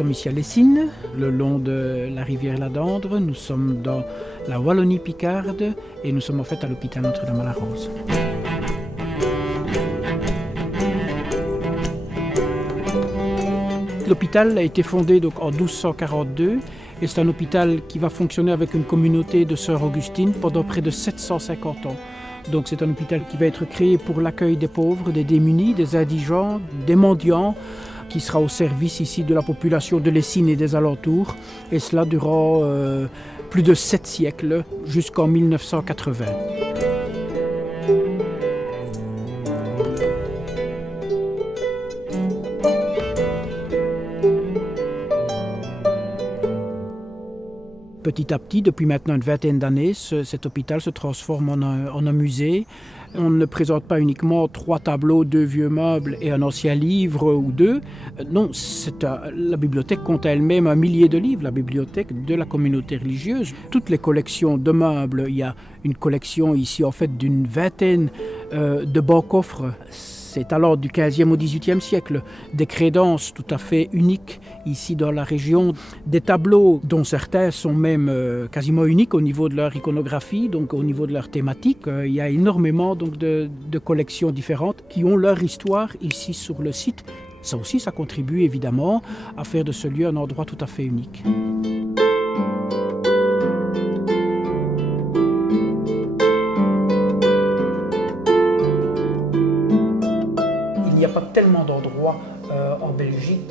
sommes ici à Lessines, le long de la rivière la Dandre. Nous sommes dans la Wallonie-Picarde et nous sommes en fait à l'hôpital Notre-Dame-à-la-Rose. L'hôpital a été fondé donc en 1242 et c'est un hôpital qui va fonctionner avec une communauté de sœurs Augustines pendant près de 750 ans. Donc c'est un hôpital qui va être créé pour l'accueil des pauvres, des démunis, des indigents, des mendiants, qui sera au service ici de la population de Lessines et des alentours, et cela durant plus de 7 siècles, jusqu'en 1980. Petit à petit, depuis maintenant une vingtaine d'années, cet hôpital se transforme en un musée. On ne présente pas uniquement 3 tableaux, 2 vieux meubles et un ancien livre ou 2. Non, la bibliothèque compte elle-même 1 millier de livres, la bibliothèque de la communauté religieuse. Toutes les collections de meubles, il y a une collection ici en fait d'une vingtaine de bancs-coffres. C'est alors du 15e au 18e siècle, des crédences tout à fait uniques ici dans la région, des tableaux dont certains sont même quasiment uniques au niveau de leur iconographie, donc au niveau de leur thématique. Il y a énormément donc, de collections différentes qui ont leur histoire ici sur le site. Ça aussi, ça contribue évidemment à faire de ce lieu un endroit tout à fait unique. Il n'y a pas tellement d'endroits en Belgique,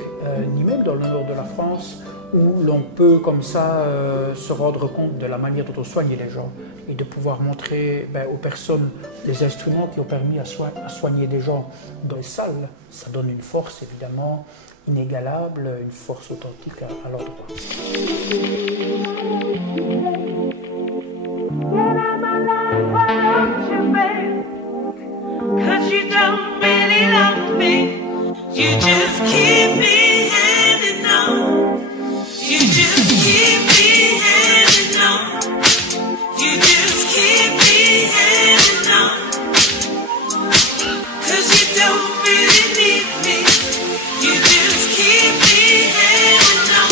ni même dans le nord de la France, où l'on peut comme ça se rendre compte de la manière dont on soigne les gens et de pouvoir montrer aux personnes les instruments qui ont permis à soigner des gens dans les salles. Ça donne une force évidemment inégalable, une force authentique à l'endroit. You just keep me hanging on. You just keep me hanging on. You just keep me hanging on. 'Cause you don't really need me. You just keep me hanging on.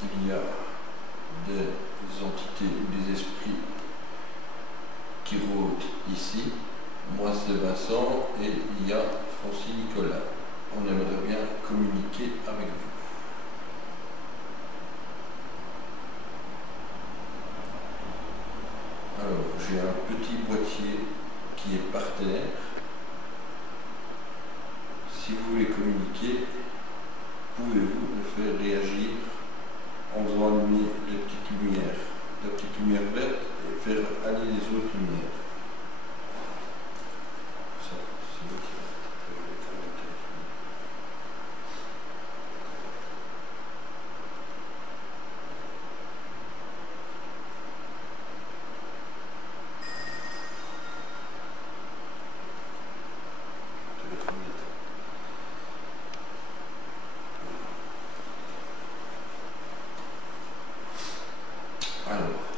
Il y a des entités ou des esprits qui rôdent ici. Moi c'est Vincent et il y a Francis Nicolas. On aimerait bien communiquer avec vous. Alors j'ai un petit boîtier qui est par terre. Si vous voulez communiquer, pouvez-vous le faire réagir en faisant allumer les petites lumières, la petite lumière verte et faire aller les autres lumières. Ça, c'est votre téléphone.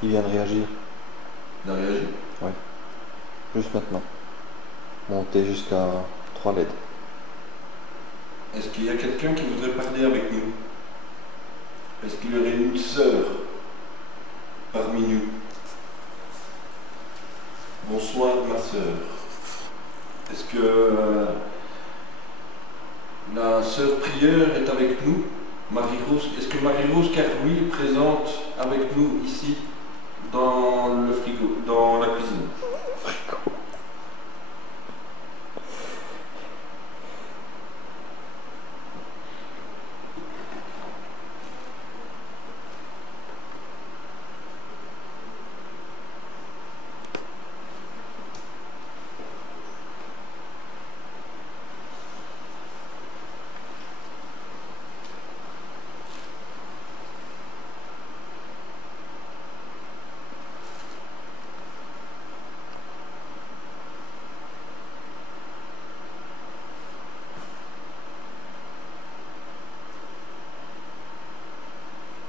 Il vient de réagir. Il a réagi? Ouais. Juste maintenant. Monter jusqu'à 3 LED. Est-ce qu'il y a quelqu'un qui voudrait parler avec nous? Est-ce qu'il y aurait une sœur parmi nous? Bonsoir ma sœur. Est-ce que la sœur Prieur est avec nous? Marie-Rose, est-ce que Marie-Rose Carouy est présente avec nous ici dans le frigo, dans la cuisine?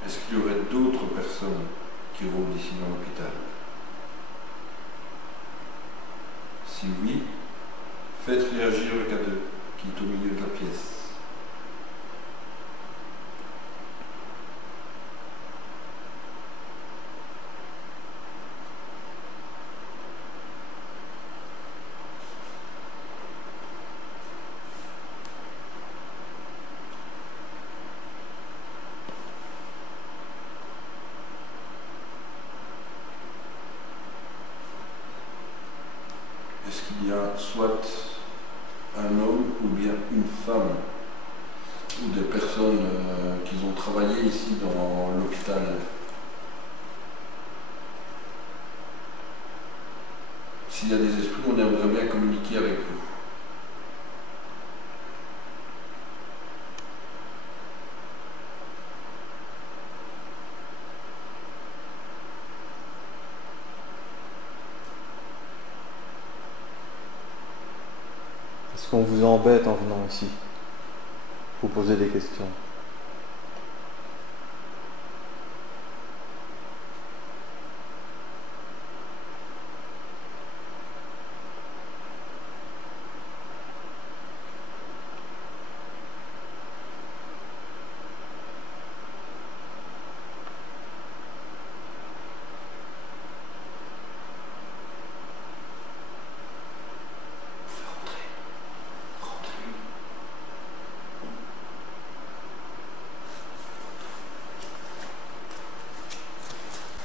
Est-ce qu'il y aurait d'autres personnes qui rôdent ici dans l'hôpital? Si oui, faites réagir le cadeau qui est au milieu de la pièce. Est-ce qu'il y a soit un homme ou bien une femme ou des personnes qui ont travaillé ici dans l'hôpital? S'il y a des esprits, on aimerait bien communiquer avec vous. Est-ce qu'on vous embête en venant ici? Vous posez des questions.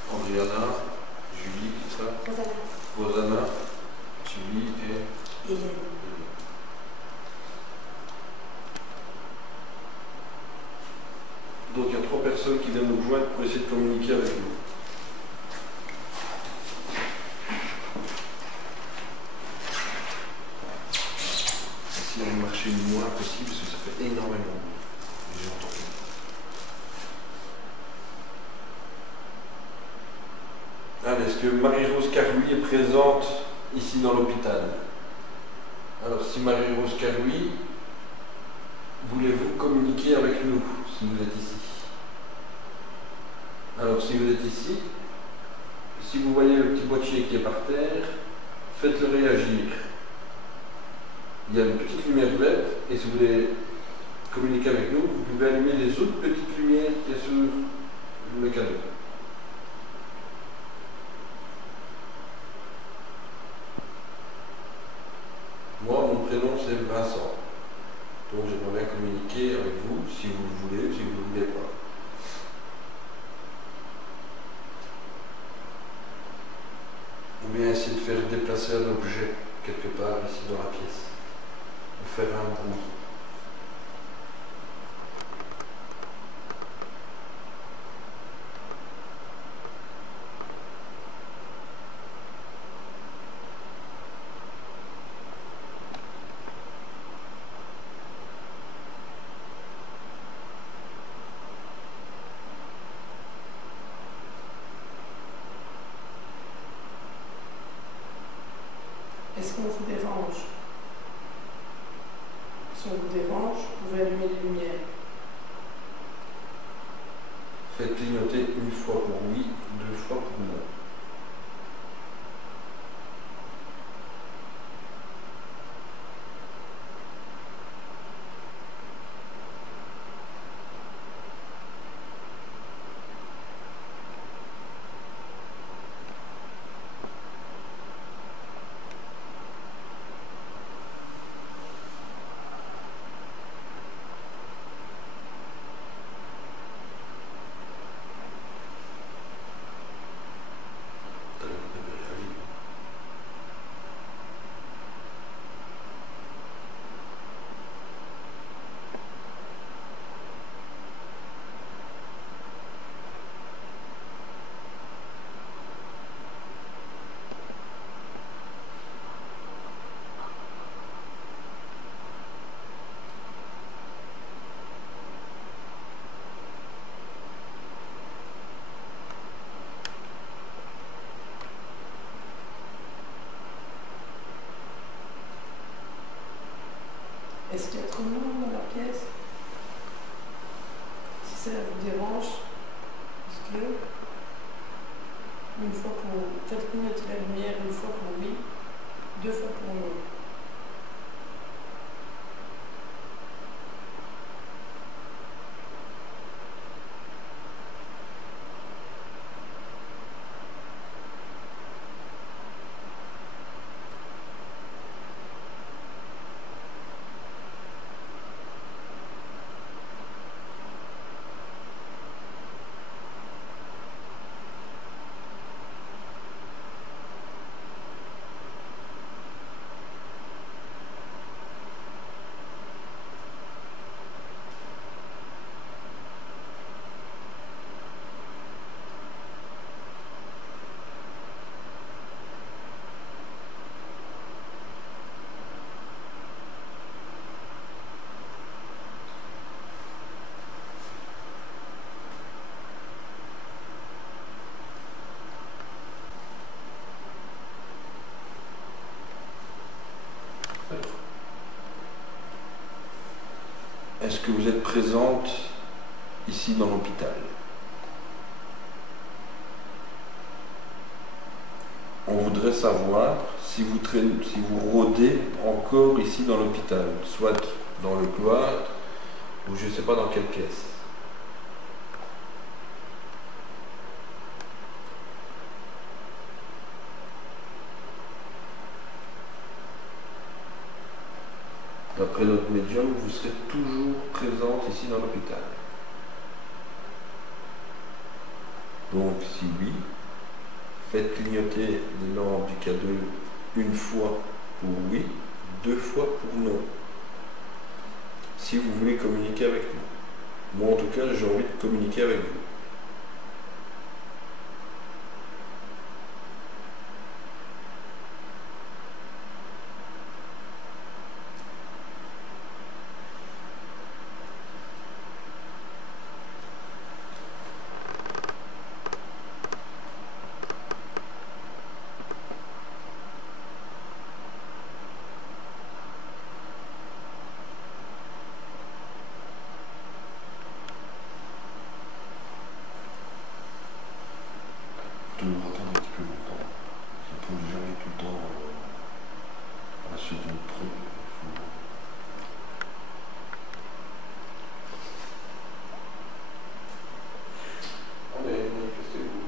Andriana, Julie, c'est ça? Rosanna, Julie et Hélène. Donc il y a 3 personnes qui viennent nous joindre pour essayer de communiquer avec nous. Essayons de marcher le moins possible parce que ça fait énormément de bruit. J'ai entendu. Allez, est-ce que Marie-Rose Carouy est présente ici dans l'hôpital? Alors si Marie-Rose Carouy, voulez-vous communiquer avec nous si vous êtes ici? Alors si vous êtes ici, si vous voyez le petit boîtier qui est par terre, faites-le réagir. Il y a une petite lumière verte et si vous voulez communiquer avec nous, vous pouvez allumer les autres petites lumières qui sont sur le cadeau. Moi, mon prénom c'est Vincent. Donc j'aimerais bien communiquer avec vous si vous le voulez ou si vous ne le voulez pas. Ou bien essayer de faire déplacer un objet quelque part ici dans la pièce. Ou faire un bruit. Est-ce qu'on vous dérange? Si on vous dérange, vous pouvez allumer les lumières. Faites clignoter une fois pour oui, 2 fois pour non. Est-ce qu'il y a trop de monde dans la pièce? Si ça vous dérange, dites-le. Une fois pour... Faites clignoter la lumière, une fois pour oui, 2 fois pour non. Est-ce que vous êtes présente ici dans l'hôpital? On voudrait savoir si vous rôdez encore ici dans l'hôpital, soit dans le cloître ou je ne sais pas dans quelle pièce. D'après notre médium, vous serez toujours présente ici dans l'hôpital. Donc, si oui, faites clignoter les lampes du K2 une fois pour oui, 2 fois pour non. Si vous voulez communiquer avec nous. Moi, en tout cas, j'ai envie de communiquer avec vous. Toujours attendre un petit peu longtemps. Ça peut gérer tout le temps à la suite d'une preuve. Allez, manifestez-vous.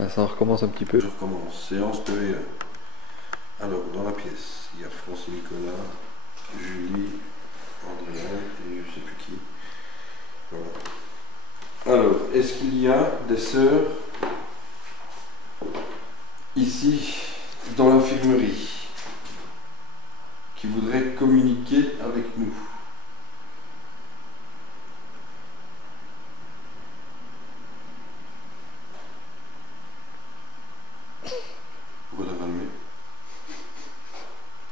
Ah, ça recommence un petit peu. Je recommence. Séance de V1. Alors, dans la pièce, il y a Francis Nicolas, Julie, Andréa et je ne sais plus qui. Voilà. Alors, est-ce qu'il y a des sœurs ici, dans l'infirmerie, qui voudraient communiquer avec nous? Vous la rallumer?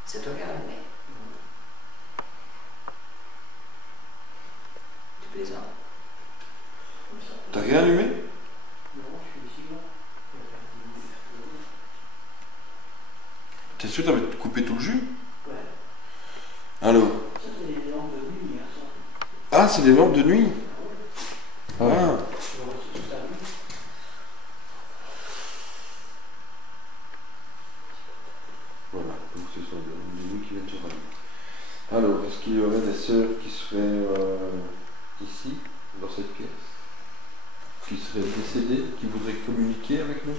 C'est toi qui as allumé. Tu plaisantes. T'as rien allumé? T'es sûr que t'avais coupé tout le jus? Ouais. Alors? Ça, c'est les lampes de nuit, ça. Ah, c'est des lampes de nuit? Ah ouais. Ah. Tu vois, c'est tout à l'heure. Voilà, donc ce sont des lampes de nuit qui viennent se rallumer. Alors, est-ce qu'il y aurait des sœurs qui seraient ici, dans cette pièce, qui seraient décédées, qui voudraient communiquer avec nous?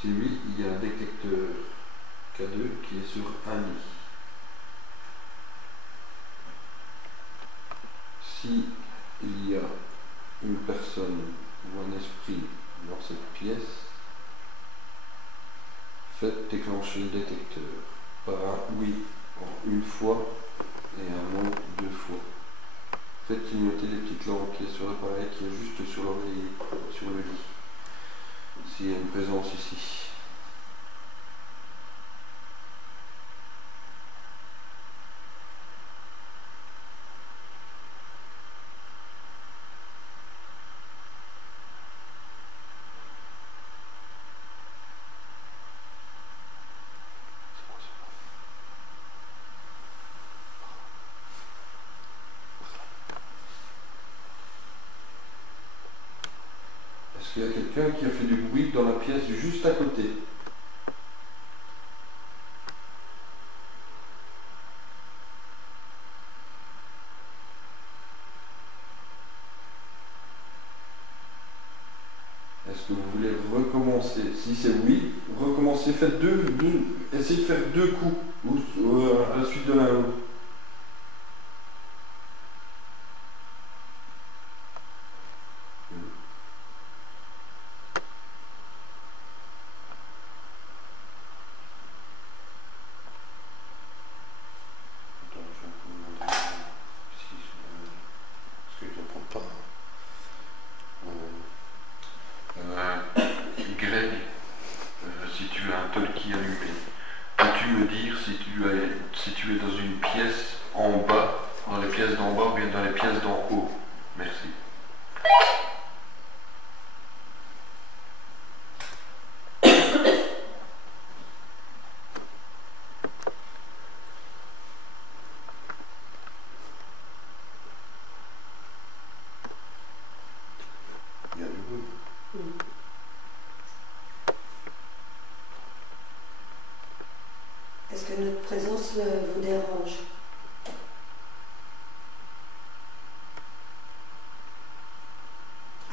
Si oui, il y a un détecteur K2 qui est sur un lit. Si il y a une personne ou un esprit dans cette pièce, faites déclencher le détecteur par un oui en une fois et un non 2 fois. Faites clignoter les petites lampes qui est sur l'appareil, qui est juste sur l'oreiller, sur le lit. S'il y a une présence ici. Est-ce qu'il y a quelqu'un qui a fait du bruit dans la pièce juste à côté? Est-ce que vous voulez recommencer? Si c'est oui, recommencez, faites essayez de faire 2 coups ou, à la suite de l'un à l'autre. Attends, je vais vous demander parce que je ne comprends pas. Greg, si tu as un talkie allumé, peux-tu me dire si tu es dans une pièce en bas, dans les pièces d'en bas ou bien dans les pièces d'en haut? Merci. Il y a du bruit. Est-ce que notre présence vous dérange?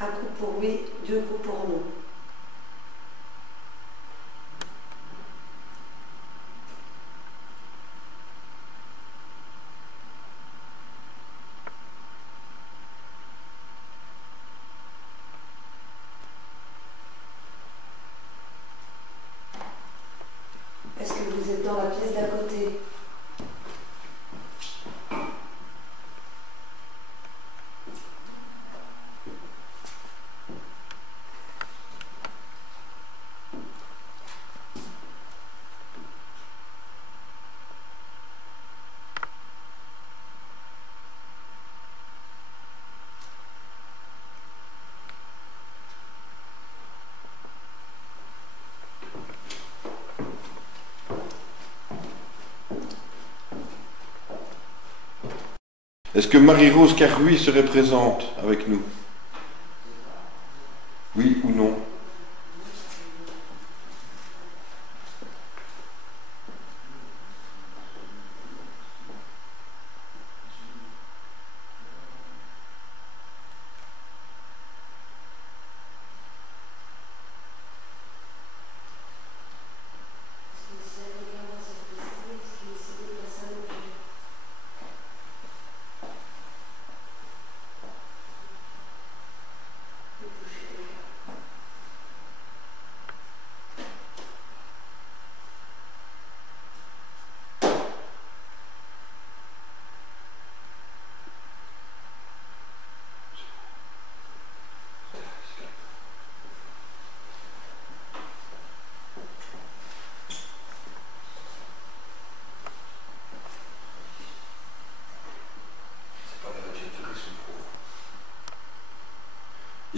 Un coup pour oui, 2 coups pour non. Est-ce que vous êtes dans la pièce d'à côté? Est-ce que Marie-Rose Carouy serait présente avec nous? Oui ou non?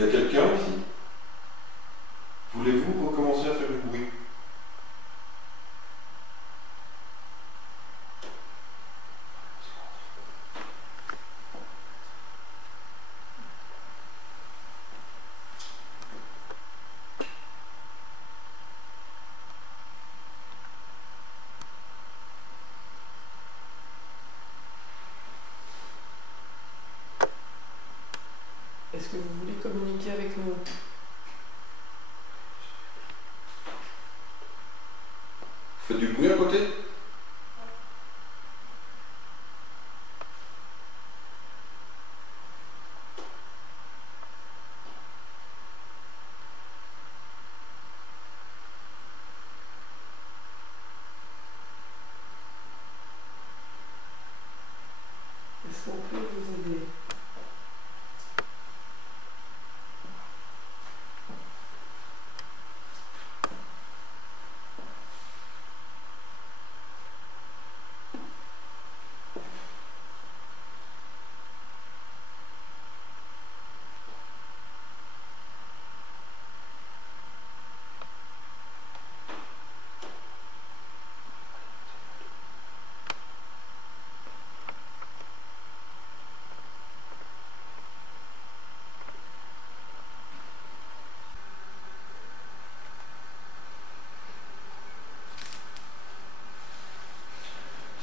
Il y a quelqu'un ici? Voulez-vous recommencer à faire du bruit? Est-ce que vous voulez communiquer avec nous? Faites du bruit à côté? Est-ce qu'on peut vous aider?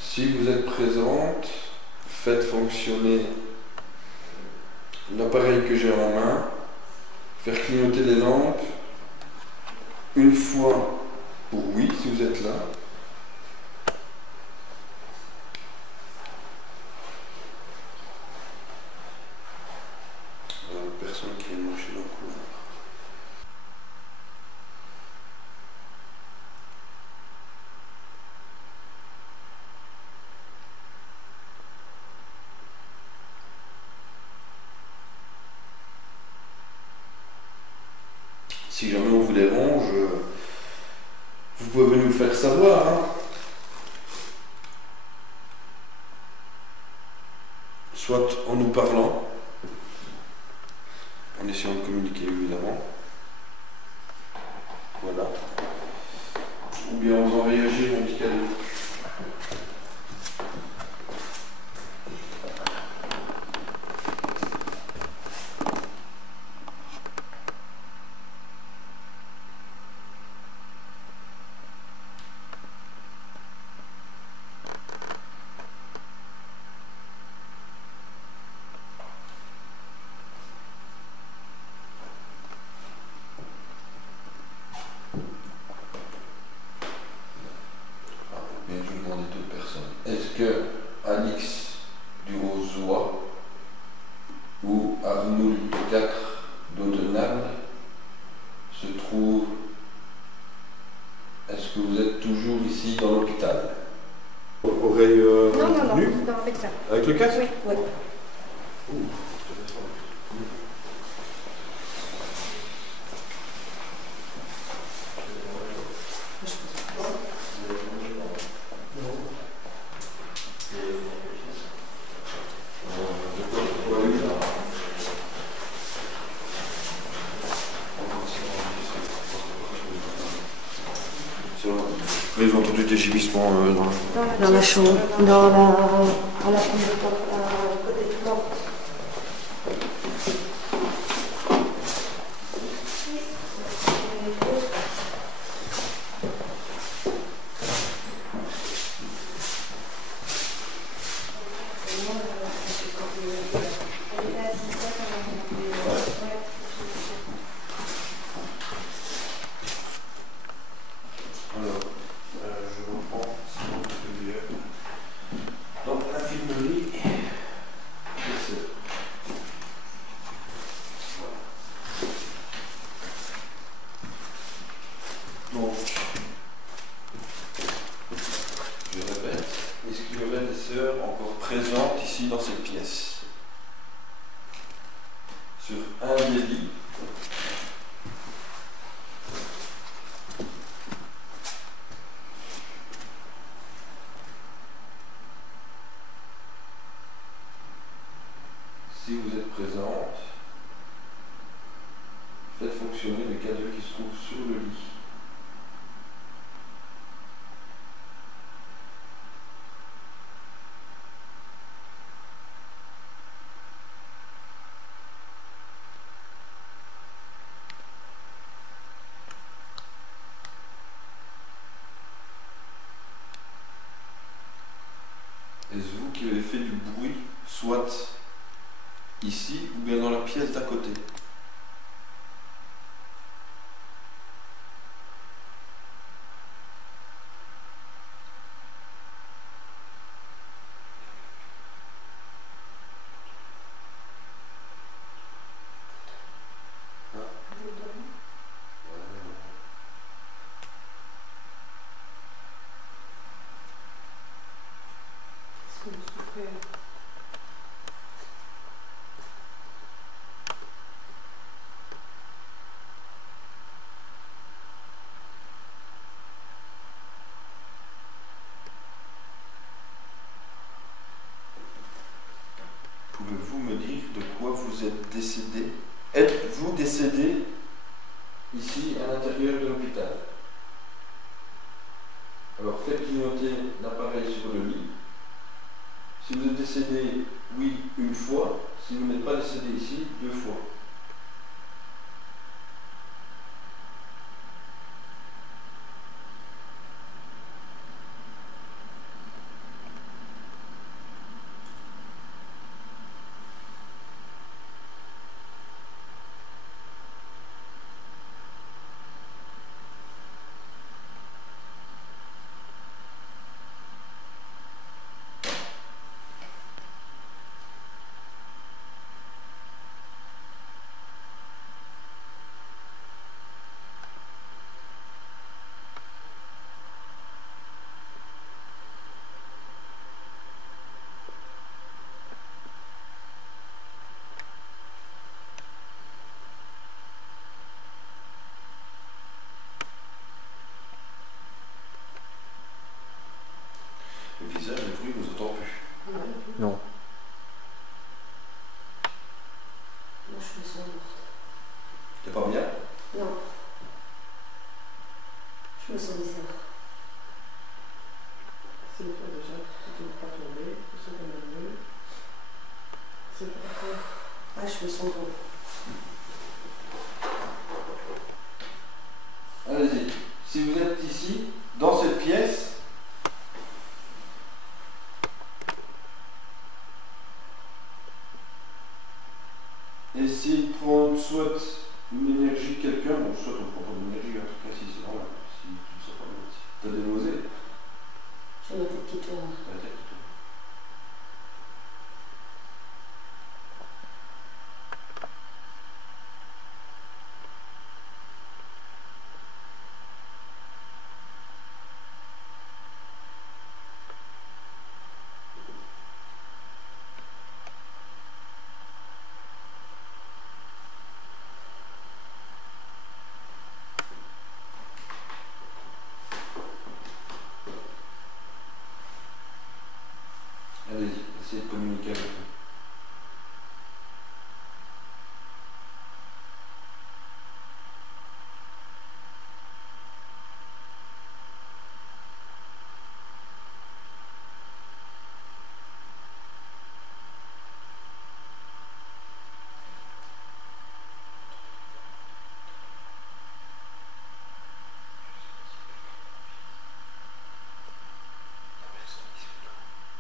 Si vous êtes présente, faites fonctionner l'appareil que j'ai en main, faire clignoter les lampes une fois pour oui, si vous êtes là. Personne qui vient marcher dans le couloir. Si jamais on vous dérange, vous pouvez nous le faire savoir. Hein. Soit en nous parlant, en essayant de communiquer évidemment. Voilà. Ou bien en faisant réagir mon petit cadeau. Mais je vais demander d'autres personnes. Est-ce que Alix du Rosoy ou Arnould 4 d'Audenarde se trouvent? Est-ce que vous êtes toujours ici dans l'hôpital? Oreille Non, nue? non, avec ça. Avec le casque? Oui. Ils ont entendu des gémissements Dans la chambre, à la chambre de porte, à côté de porte. Alors, je reprends sinon celui-là. Donc, l'infirmerie, donc, je répète, est-ce qu'il y aurait des sœurs encore présentes ici dans cette pièce? Sur un des lits, si vous êtes présente, trouve sur le lit. Est-ce vous qui avez fait du bruit, soit ici ou bien dans la pièce d'à côté? Est-ce que vous souffrez? Pouvez-vous me dire de quoi vous êtes décédé? Êtes-vous décédé ici à l'intérieur de l'hôpital? Alors faites clignoter l'appareil sur le lit. Si vous êtes décédé, oui, une fois. Si vous n'êtes pas décédé ici, 2 fois. Le visage, le bruit, vous entend plus. Non. Moi, je me sens morte. T'es pas bien? Non. Je me sens bizarre. C'est toi déjà, tu ne pas tomber, c'est quand même mieux. C'est pas encore. Ah, je me sens drôle. Allez-y. Si vous êtes ici, dans cette pièce, essayez de prendre soit une énergie de quelqu'un, bon, soit on prend pas d'énergie, en tout cas si c'est normal, si tu ne sais pas bien. T'as des nausées? J'ai ma tête qui tourne. La tête qui tourne. Allez-y, essayez de communiquer avec eux.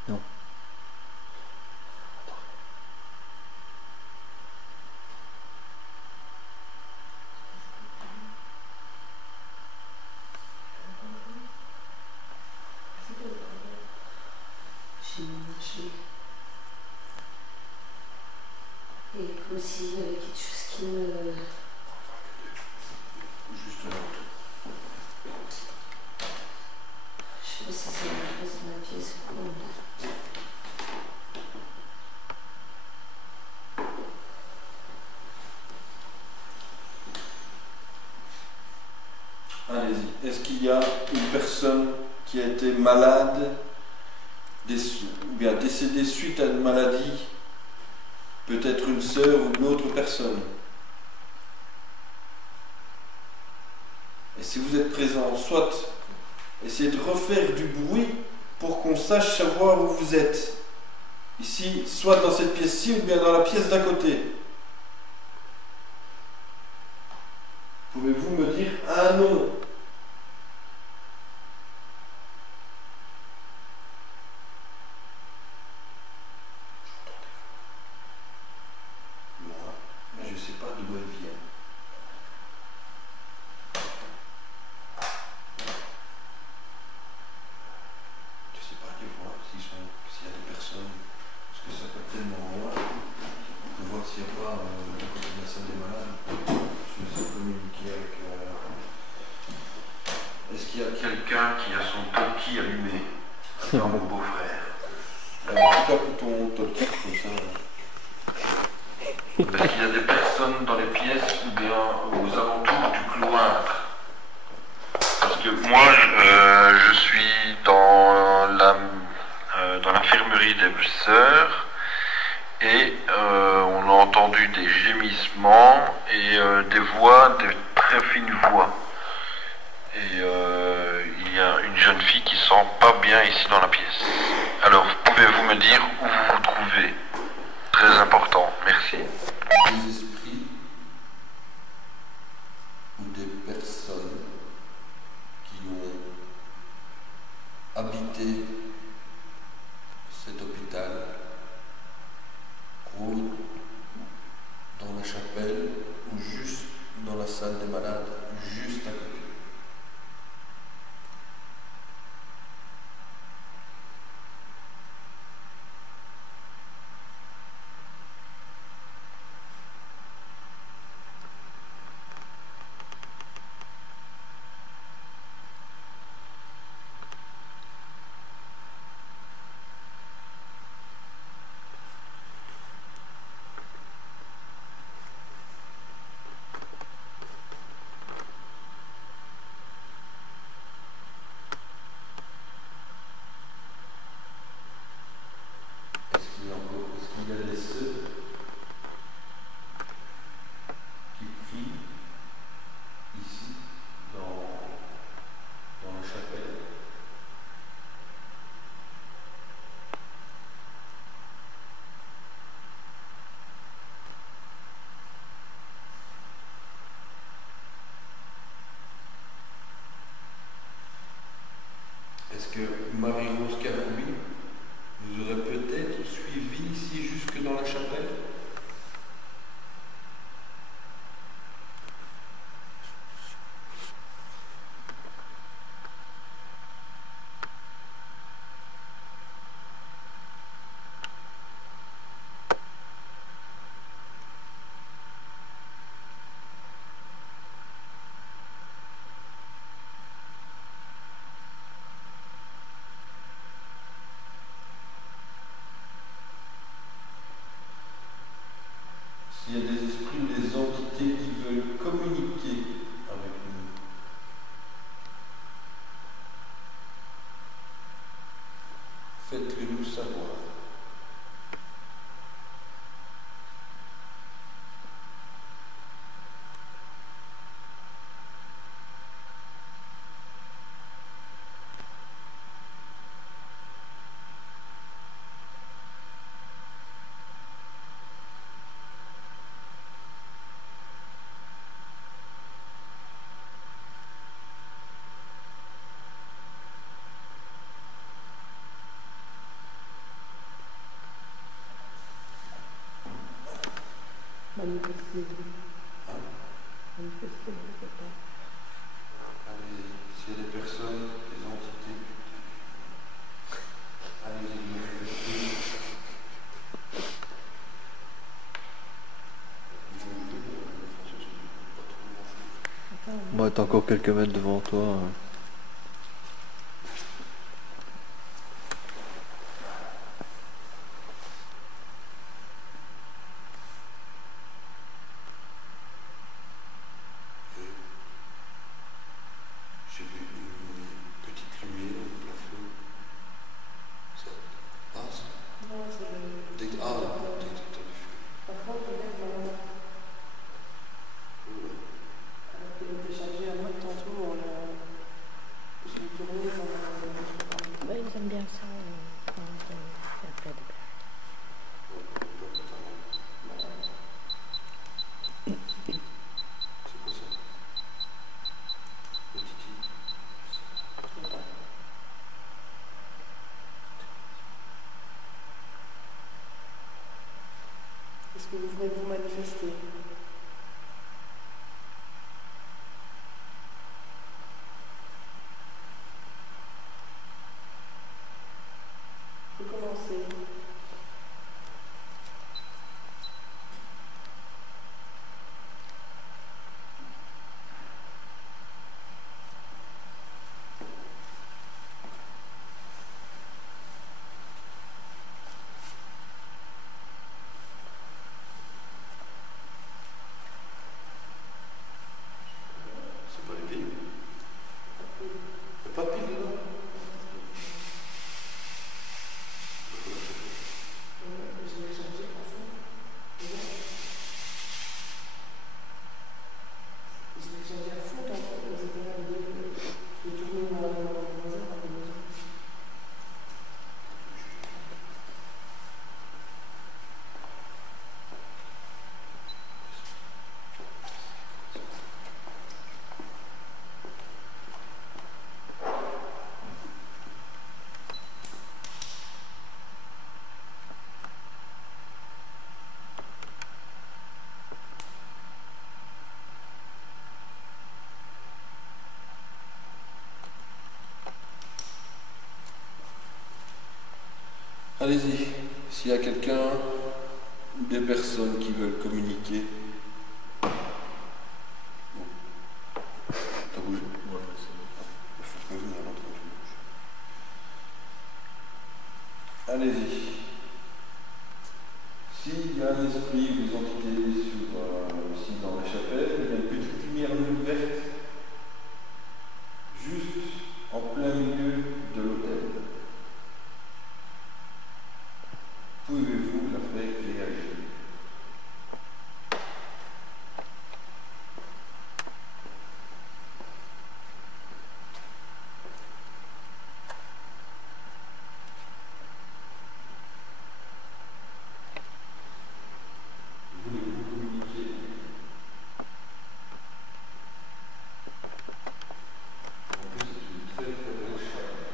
Non. J'ai mangé. Et comme s'il y avait quelque chose qui me... Juste là. Je sais pas si c'est la place de ma pièce ou quoi. Allez-y. Est-ce qu'il y a une personne qui a été malade, ou bien décédée suite à une maladie, peut-être une sœur ou une autre personne? Et si vous êtes présent, soit essayez de refaire du bruit pour qu'on sache savoir où vous êtes. Ici, soit dans cette pièce-ci ou bien dans la pièce d'à côté. Pouvez-vous me dire un nom? Moi, mais je ne sais pas d'où elle vient. Je ne sais pas les voir s'il y a des personnes, parce que ça peut tellement loin. On peut voir s'il n'y a pas de côté de la salle des malades. Je vais essayer de communiquer avec. Est-ce qu'il y a quelqu'un qui a son talkie allumé? Dans mon beau-frère. En tout cas, ton talkie comme ça. Est-ce qu'il y a des personnes dans les pièces ou bien aux alentours du cloître? Parce que moi, je suis dans l'infirmerie des sœurs et on a entendu des gémissements et des voix, des très fines voix. Et il y a une jeune fille qui sent pas bien ici dans la pièce. Alors, pouvez-vous me dire où vous vous trouvez? Très important, merci. Des esprits ou des personnes qui ont habité cet hôpital rôdent dans la chapelle ou juste dans la salle des malades, juste à côté. Est-ce qu'il y a des ceux qui prient ici dans la chapelle? Est-ce que Marie-Rose Caroubi vous aurait peut-être suivi ici jusque dans la chapelle? S'il y a des esprits ou des entités qui veulent communiquer avec nous, faites-le nous savoir. Manifester. Manifester, je sais pas. Allez-y, s'il y a des personnes, des entités, allez-y, manifestez. On va être encore quelques mètres devant toi. J'ai vu une petite lumière au plafond. Ça passe? Non, c'est le. Des détecteurs de feu. Par contre, peut-être, alors qu'il était chargé à moi tantôt, on que vous venez de vous manifester. Recommencez. C'est pas les piles. Il n'y a pas de piles dedans. Allez-y, s'il y a quelqu'un ou des personnes qui veulent communiquer. Bon. T'as bougé? Ouais, c'est bon. Il faut revenir à l'autre quand tu bouges. Allez-y. S'il y a un esprit ou des entités ici dans la chapelle, il y a une petite lumière verte juste en plein milieu de l'autel. Pouvez-vous la faire réagir? Voulez-vous communiquer? En plus, c'est une très très belle chapelle.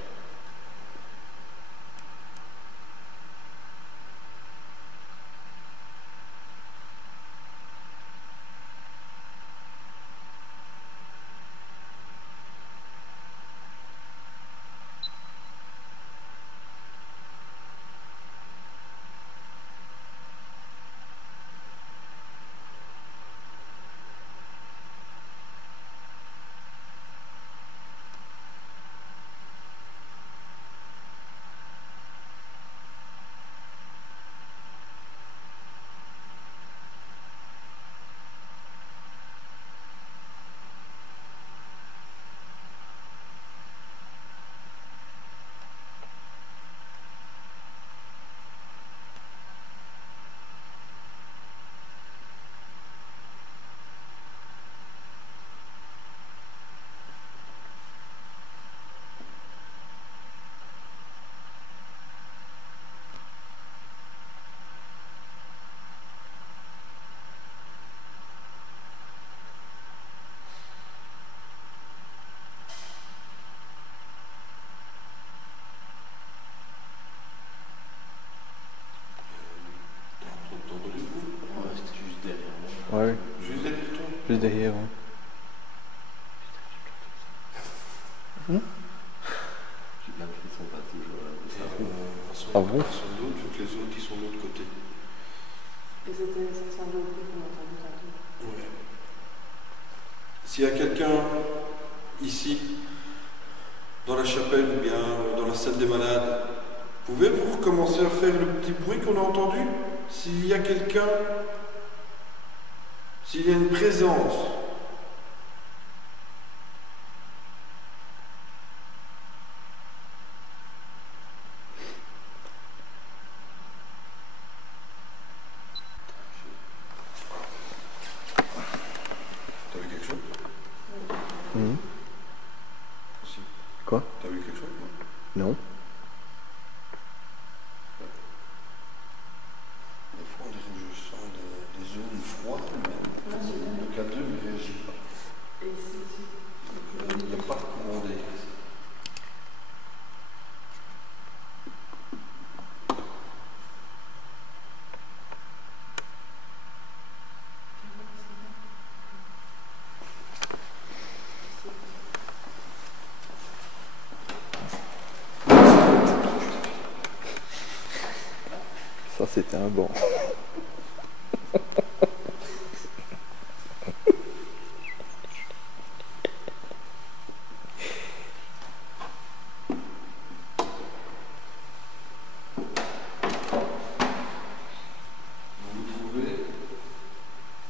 Ouais, Juste derrière toi. juste derrière. Ouais. Ah bon? Ils sont d'autres, vu que les autres ils sont de l'autre côté. Et c'était ça semble au bruit qu'on a entendu tantôt. Ouais. S'il y a quelqu'un ici, dans la chapelle ou bien dans la salle des malades, pouvez-vous recommencer à faire le petit bruit qu'on a entendu? S'il y a quelqu'un, s'il y a une présence. T'as vu quelque chose? Mhm. Si. Quoi? T'as vu quelque chose? Non. Des fois, on dirait que je sens des zones froides, mais le cas 2 me Ça, c'était un banc. Vous vous trouvez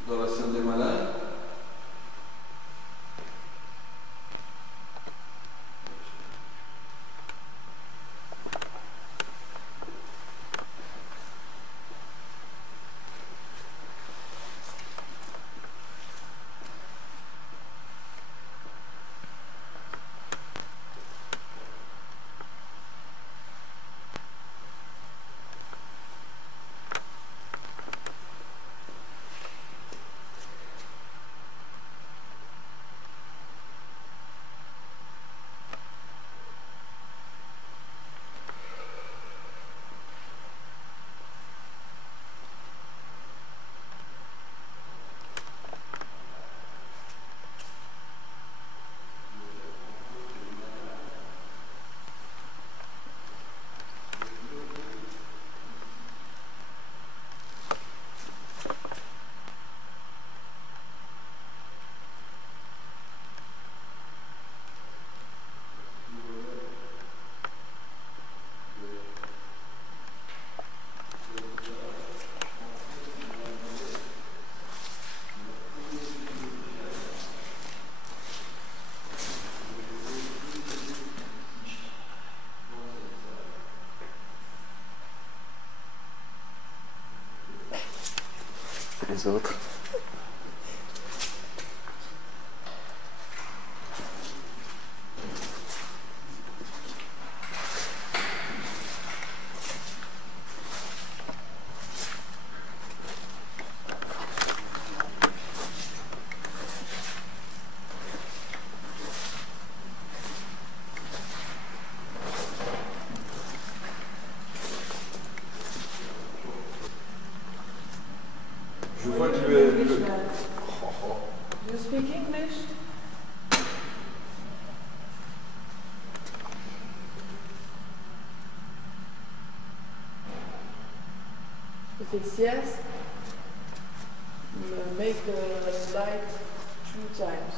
dans la salle des malades. Les autres. Je vois que tu es. You speak English? If it's yes, make the light 2 times.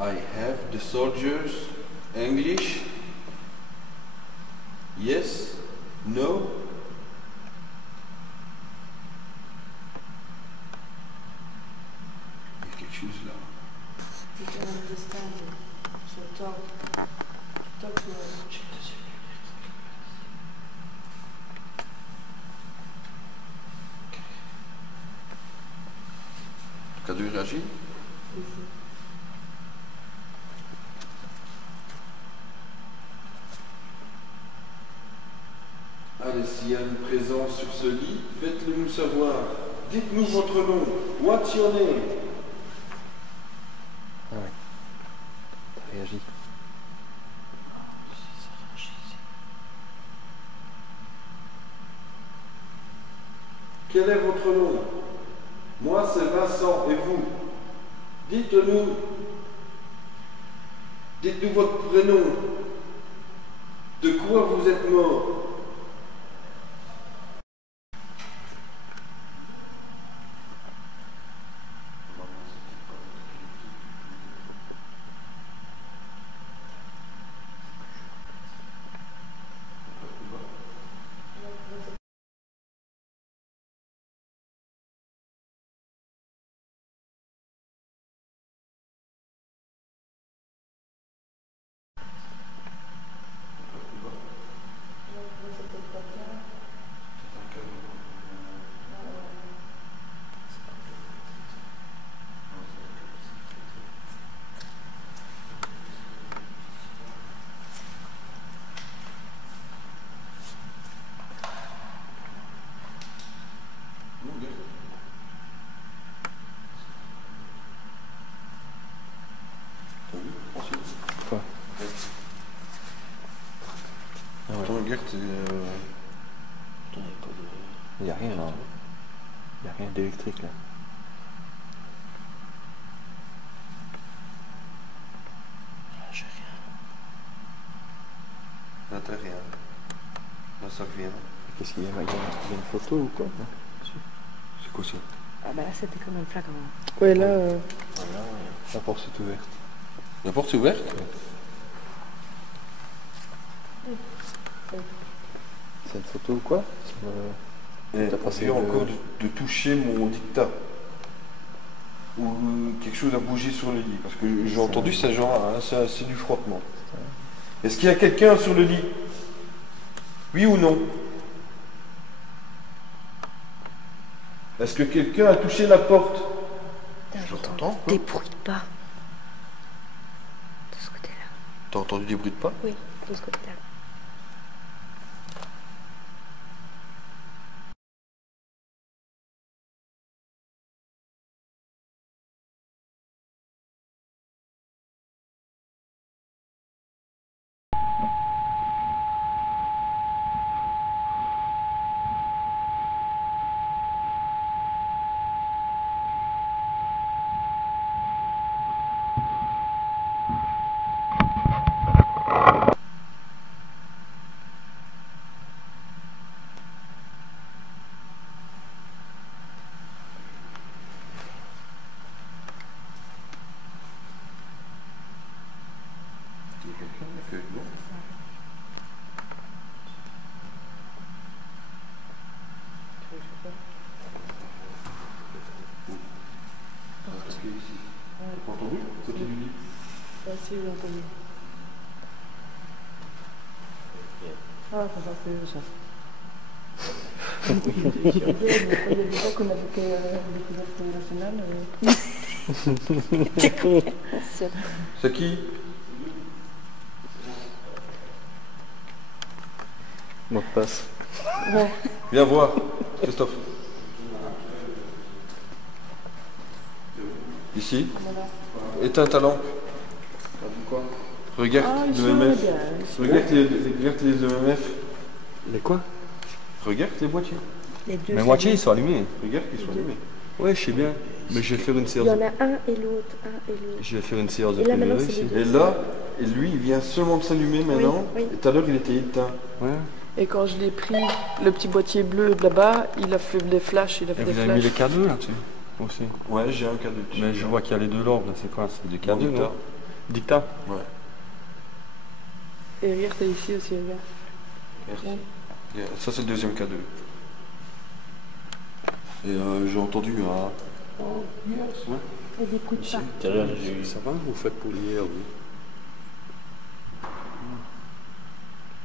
I have the soldiers. English. Yes. No. Il y a quelque chose là. You can understand it. So talk to her. Tu as dû réagir? Allez, s'il y a une présence sur ce lit, faites-le nous savoir. Dites-nous votre nom. What's your name? Ah ouais. T'as réagi. Quel est votre nom? Moi, c'est Vincent. Et vous? Dites-nous. Dites-nous votre prénom. De quoi vous êtes mort? Il n'y a rien là. Il n'y a rien d'électrique là. J'ai rien. Là, t'as rien. Là, ça revient. Qu'est-ce qu'il y a là? Il y a une photo ou quoi? C'est quoi ça? Ah bah là c'était comme une flaque avant. Ouais, là. Voilà, la porte est ouverte. La porte est ouverte? C'est une photo ou quoi? Et T'as on passé vient de- encore de toucher mon dictat. Ou quelque chose a bougé sur le lit. Parce que j'ai entendu ça genre, hein, c'est du frottement. Est-ce qu'il y a quelqu'un sur le lit? Oui ou non? Est-ce que quelqu'un a touché la porte? Je t'entends. Débrouille pas. De ce côté-là. T'as entendu des bruits de pas? Oui, de ce côté-là. Il y a quelqu'un là que non. Parce que ici. T'as entendu? Côté du lit. Ah, si, j'ai entendu. Ah, ça va plus ça. Il y a des fois qu'on avait fait découverte nationale. C'est qui? Mot de passe. Viens voir, Christophe. Ici. Éteins ta lampe. Regarde l'EMF. Regarde les EMF. Les quoi? Regarde les boîtiers. Les deux. Mais moitié, ils sont allumés. Regarde qu'ils sont allumés. Ouais, je sais bien. Mais je vais faire une Il séance. y en a un et l'autre, un et l'autre. Je vais faire une séance de Et là, maintenant, plaidoirie c'est ici. les Et là, et lui, il vient seulement de s'allumer maintenant. oui. Et tout à l'heure, il était éteint. Ouais. Et quand je l'ai pris, le petit boîtier bleu de là-bas, il a fait des flashs, il a fait Et des vous avez mis les flashs. K2 là-dessus aussi. Ouais, j'ai un cadeau dessus. Mais je vois qu'il y a les deux lampes là, c'est quoi? C'est du Mon K2 dictat. non? Dictat. Ouais. Et regarde, t'es ici aussi, regarde. Merci. Ça, c'est le deuxième cadeau. Et j'ai entendu un. Oh, yes, ouais. Et des coups de Ici. pas. Ça va? Vous faites pour l'hier, oui.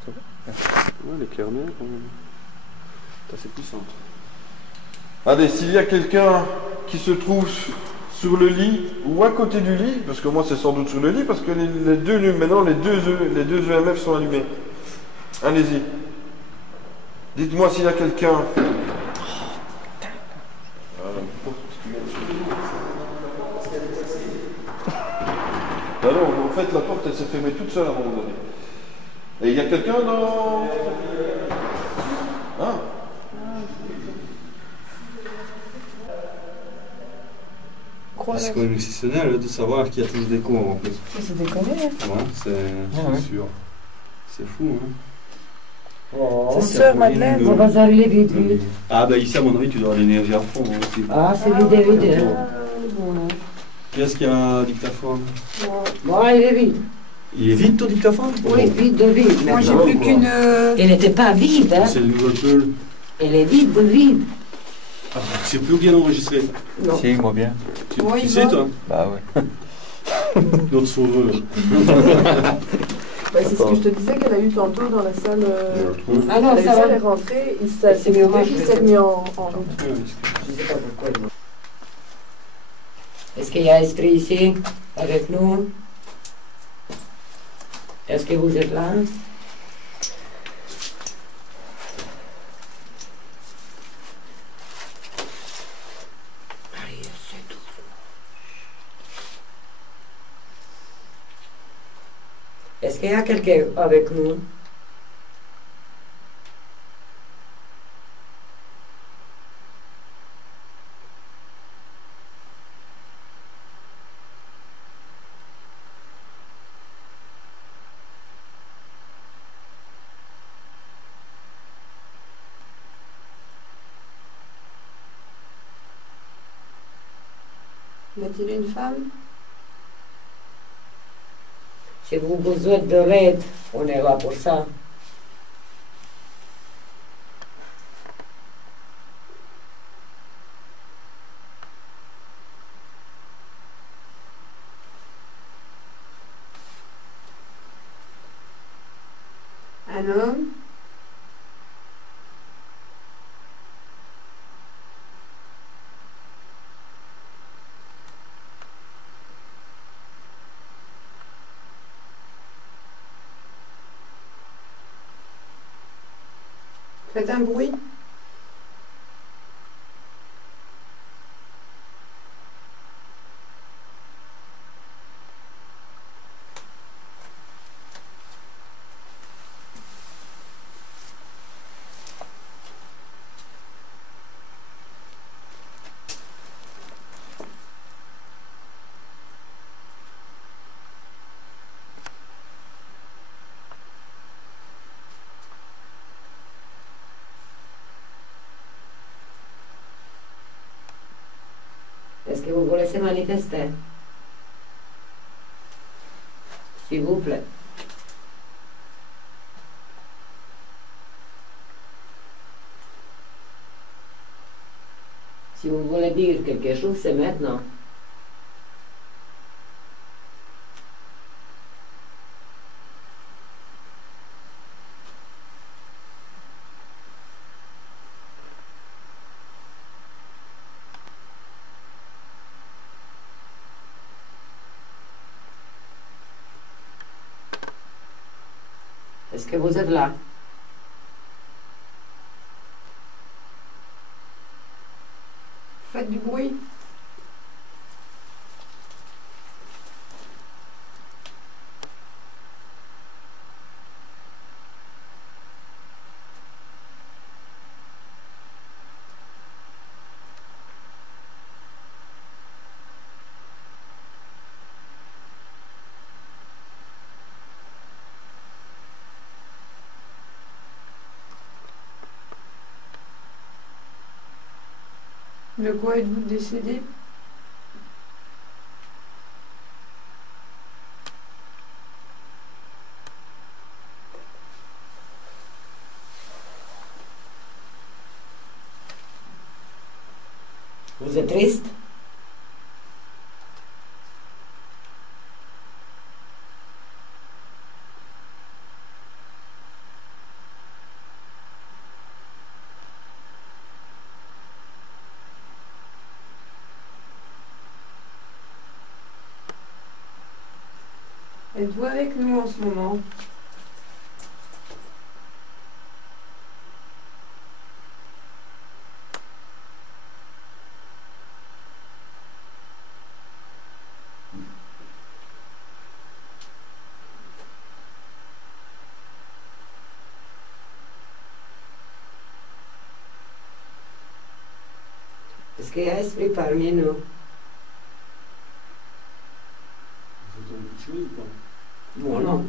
Ça va? Ouais, l'éclair net, quand même. C'est assez puissante. Allez, s'il y a quelqu'un qui se trouve sur le lit ou à côté du lit, parce que moi c'est sans doute sur le lit, parce que les deux EMF sont allumés. Allez-y. Dites-moi s'il y a quelqu'un. Alors, en fait, la porte elle s'est fermée toute seule à un moment donné. Et il y a quelqu'un dans. Ah. C'est quand même exceptionnel de savoir qu'il y a toujours des cons en plus. C'est déconné, hein. Ouais, c'est sûr. C'est fou, hein. C'est sœur Madeleine. On va faire les vides, vite. Ah bah ici à mon avis tu dois avoir l'énergie à fond hein, aussi. Ah, c'est vide, vide. Qu'est-ce qu'il y a un dictaphone? Bon, il est vide. Il est vide ton dictaphone? Oui, vide de vide. Moi, j'ai maintenant. plus qu'une. Elle n'était pas vide, hein. C'est le nouveau Peul. Elle est vide de vide. Ah, c'est plus bien enregistré. Non. Si, moi bien. Oui, Tu sais toi? Bah ouais. Notre sauveur. Bah, c'est ce que je te disais qu'elle a eu tantôt dans la salle. Ah non, Elle ça va. est rentrée, il C'est s'est mieux, mis, moi, il je s'est vais- mis en route. Je sais pas pourquoi. Est-ce qu'il y a esprit ici avec nous? Est-ce que vous êtes là? Allez, c'est tout. Est-ce qu'il y a quelqu'un avec nous? Y a-t-il une femme? Si vous avez besoin de l'aide, on est là pour ça. Un homme? Faites un bruit. Est-ce que vous voulez se manifester? S'il vous plaît. Si vous voulez dire quelque chose, c'est maintenant. Est-ce que vous êtes là? Faites du bruit. De quoi êtes-vous décédé? Vous êtes triste? Êtes-vous avec nous en ce moment? Est-ce qu'il y a esprit parmi nous? Vous entendez quelque chose ou pas? Non, non.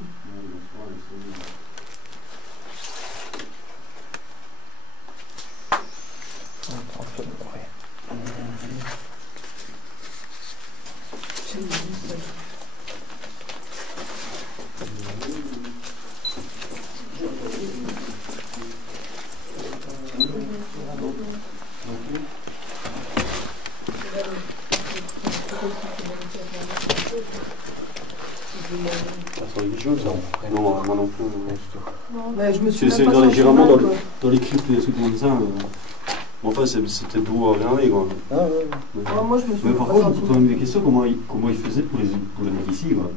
Sur les choses, non, moi non plus. Bah, je me suis C'est dans les géraments, dans les cryptes et des trucs comme ça. Enfin, c'était beau à regarder, quoi. Ah, moi, je me suis Mais par contre, je me pose quand même des questions, comment ils faisaient pour les mettre ici, quoi.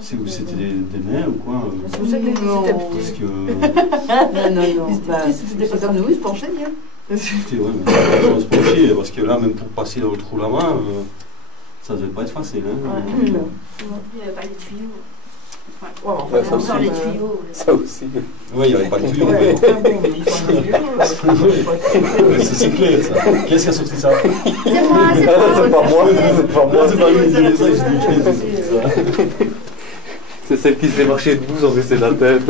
C'était des nains ou quoi C'est pour ça que les Parce que... Non. C'était pas comme nous, ils se penchaient bien. Écoutez, ouais, mais on va se pencher, parce que là, même pour passer dans le trou là-bas, ça devait pas être facile, hein. Il n'y avait pas les tuyaux. Ouais, ça aussi. Les tuyaux. Ça aussi. Oui, il n'y avait pas de tuyau. C'est clair, ça. Qu'est-ce qui a sorti ça? C'est moi, c'est pas moi. C'est pas moi. C'est pas lui qui disait ça, je dis C'est celle qui s'est marcher debout sans baisser la tête.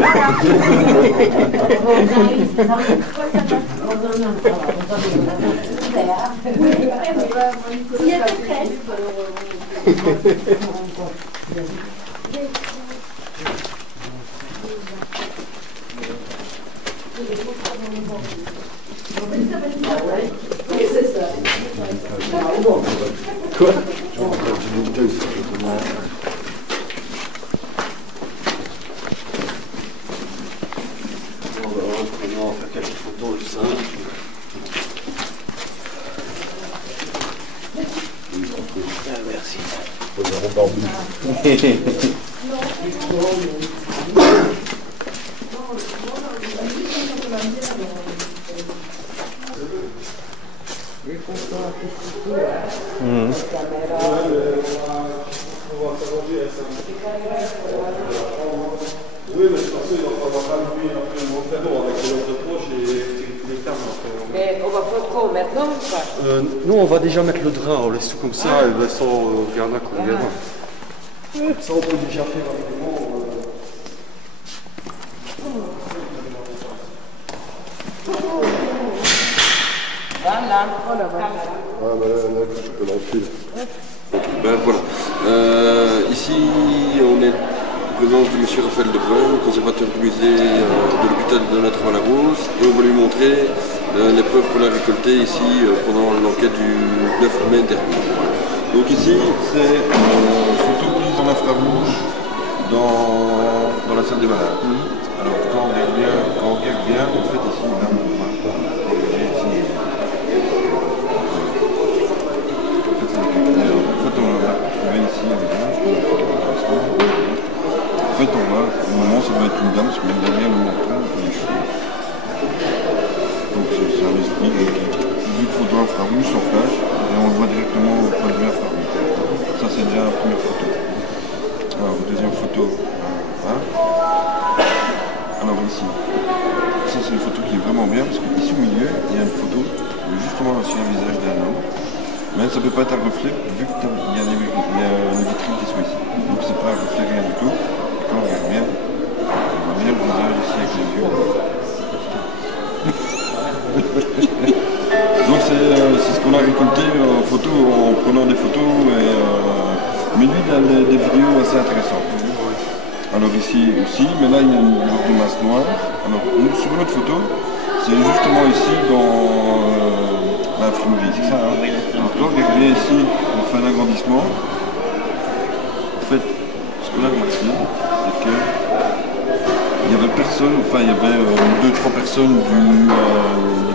Quoi? On va faire quelques photos du sein. Merci. Oui, mais c'est parce qu'on va pas le montrer avec notre poche et les cartes. Mais on va faire quoi maintenant ou pas? Nous, on va déjà mettre le drap, on laisse tout comme ça, et Vincent regardera qu'on viendra. Ça, on peut déjà faire rapidement. Voilà. Ah, ben là, je peux l'enfiler. Ben voilà. Ici, on est en présence de M. Raphaël Debrun, conservateur du musée de l'hôpital de Notre-Dame-la-Rose, et on va lui montrer les preuves qu'on a récoltées ici pendant l'enquête du 9 mai dernier. Donc ici, c'est une photo prise en infrarouge dans la salle des malades. Alors quand on regarde bien, en fait ici, là, on voit. En fait, on voit, au moment, ça doit être une dame, parce que derrière le menton, il y a les cheveux. Donc, c'est un esprit vu de photo infrarouge, sans flash, et on le voit directement au point de vue infrarouge. Ça, c'est déjà la première photo. Alors, deuxième photo. Voilà. Alors, ici. Ça, c'est une photo qui est vraiment bien, parce qu'ici, au milieu, il y a une photo, justement, sur le visage d'un homme. Mais ça ne peut pas être un reflet, vu qu'il y a les vitrines qui sont ici. Donc c'est pas un reflet, rien du tout. Et quand on regarde bien, on voit bien le visage ici avec les yeux. Donc c'est ce qu'on a récolté en photo, en prenant des photos. Mais lui, il a des vidéos assez intéressantes. Alors ici aussi, mais là il y a une bloc de masse noire. Alors sur notre photo, c'est justement ici dans l'infirmerie, c'est ça, hein? Alors là, regardez ici, on fait un agrandissement. En fait, ce qu'on a remarqué, c'est que il y avait personne, enfin il y avait 2-3 personnes du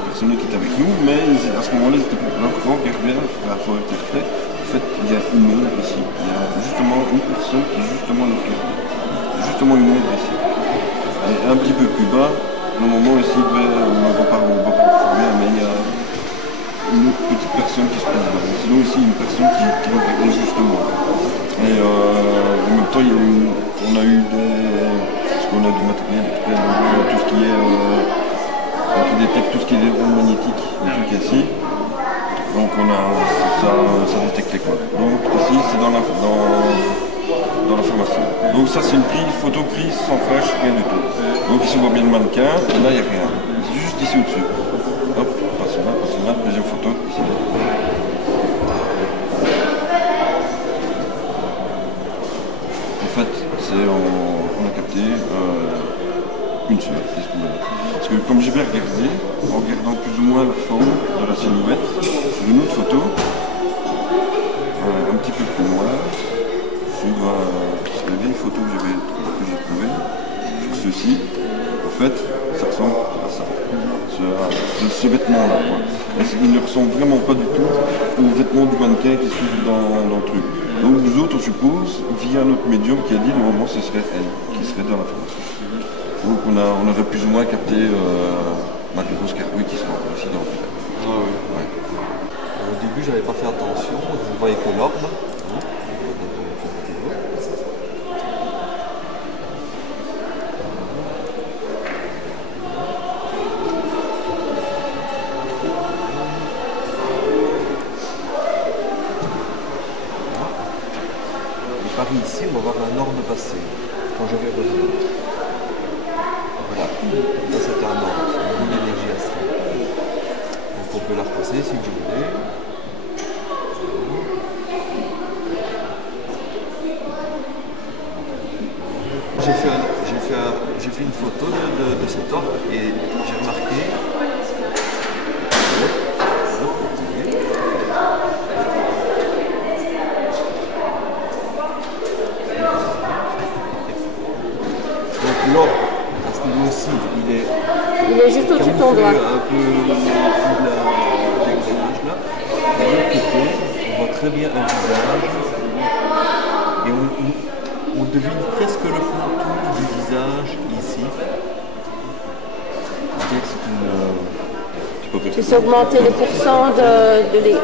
personnel qui étaient avec nous, mais à ce moment-là, ils étaient plus là. Quand on regarde bien, la forêt était reflet, en fait, il y a une ombre ici. Il y a justement une personne qui est justement notre gardien. Justement une ombre ici. Et un petit peu plus bas, normalement ici, on ne va pas bien, mais il y a une autre petite personne qui se trouve là. Sinon ici, une personne qui va regarder justement. Et en même temps, on a eu parce qu'on a du matériel, tout ce qui est qui détecte tout ce qui est ondes magnétiques, des trucs ici. Donc ça détectait quoi. Donc ici, c'est dans la pharmacie. Donc ça, c'est une photo prise sans flash, rien du tout. Donc ici, on voit bien le mannequin, et là, il n'y a rien. C'est juste ici au-dessus. Hop, passez là, deuxième photo, ici. En fait, on a capté une seule, parce que comme j'ai bien regardé, en regardant plus ou moins la forme de la silhouette, sur une autre photo, un petit peu plus loin, sur les vieilles photos que j'ai trouvées, sur ceci, en fait, ça ressemble à ça. Ce vêtement-là. Il ne ressemble vraiment pas du tout au vêtement du mannequin qui se trouve dans le truc. Donc nous autres, on suppose, via notre médium qui a dit, normalement, ce serait elle qui serait dans la formation. Donc on aurait plus ou moins capté Marie-Rose Carouille qui se rencontre ici dans le village. Ah oui. Ouais. Au début, j'avais pas fait attention, je ne voyais que l'orbe. Par ici, on va voir un orbe passer. quand je vais revenir. Voilà, ça c'est un ange, une énergie astrale. Donc on peut la repasser si vous voulez. J'ai fait une photo de cet orbe et j'ai remarqué. Donc l'orbe, à ce niveau-ci, il est juste au-dessus de ton doigt. Un peu au-dessus de l'engrenage là. Et de l'autre côté, on voit très bien un visage. Et on devine presque le contour du visage ici. Tu sais augmenter les pourcents de les...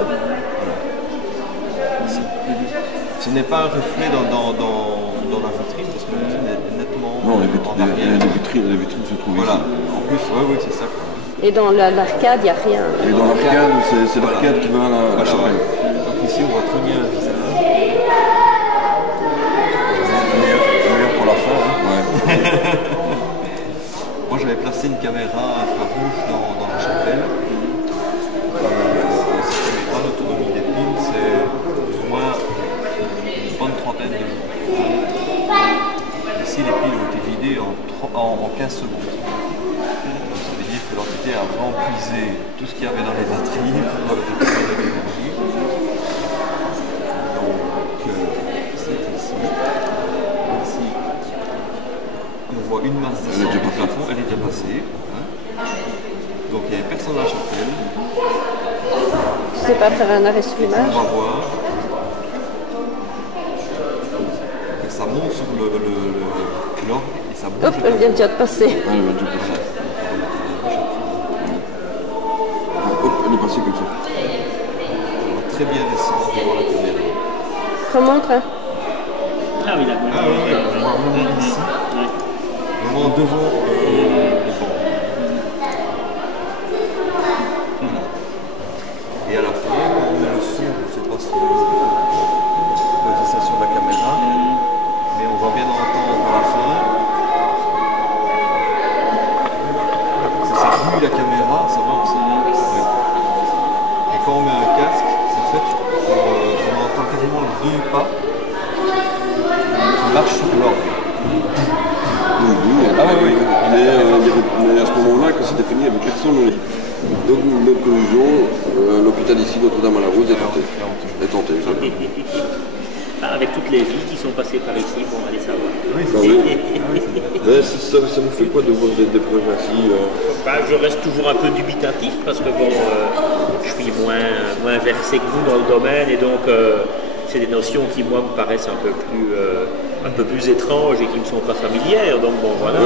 Ce n'est pas un reflet dans la vitrine parce que la vitrine est nettement Non, les vitrines se trouvent voilà. ici. En plus, oui, c'est ça. Et dans l'arcade, il n'y a rien. Et dans l'arcade, c'est l'arcade qui va à la chapelle. Donc ici, on voit très bien le visage. Pour la fin, hein. Moi j'avais placé une caméra infrarouge dans la chapelle. Cette caméra, l'autonomie des piles, c'est plus ou moins une bonne trentaine de jours. Ici les piles ont été vidées en 15 secondes. Donc, ça veut dire que l'entité a vraiment puisé tout ce qu'il y avait dans les batteries pour récupérer de l'énergie. Donc c'est ici. On voit une masse de sang du plafond, elle est déjà passée. Hein. Donc il n'y avait personne dans la chapelle. Tu sais pas faire un arrêt sur l'image? On va voir que ça monte sur l'orbe et ça bouge. Hop, elle vient déjà de passer. Ah, elle va déjà passer. Hop, elle est passée comme ça. On va très bien descendre devant la caméra. Remontre. Hein. Ah oui, d'accord. Ah oui, on va revenir ici. Vraiment devant les bancs. Et à la fin, quand on met le son, c'est pas sur la fixation de la caméra, mais on va bien entendre à la fin que ça remue la caméra, ça va aussi. Ouais. Et quand on met un casque, en fait, on entend quasiment les deux pas qui marchent sur l'orgue. Mais à ce moment-là, quand c'était fini, il n'y avait personne au lit. Donc, notre conclusion, l'hôpital ici, Notre-Dame-à-la-Rose, est tenté. Avec toutes les vies qui sont passées par ici, bon, allez savoir. Mais ça vous fait quoi de voir des preuves ainsi Je reste toujours un peu dubitatif parce que bon, je suis moins versé que vous dans le domaine et donc c'est des notions qui moi me paraissent un peu plus étranges et qui ne me sont pas familières. Donc bon, voilà.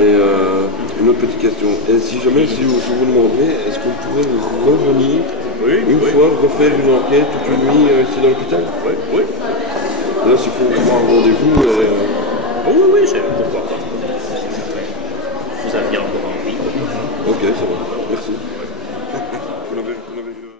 Et une autre petite question. Et si vous demandez, est-ce qu'on pourrait revenir une fois refaire une enquête toute une nuit ici dans l'hôpital? Oui. Là, s'il faut avoir un rendez-vous. Oui, pourquoi pas. Vous aviez encore envie. Ok, ça va. Merci. Vous l'avez vu.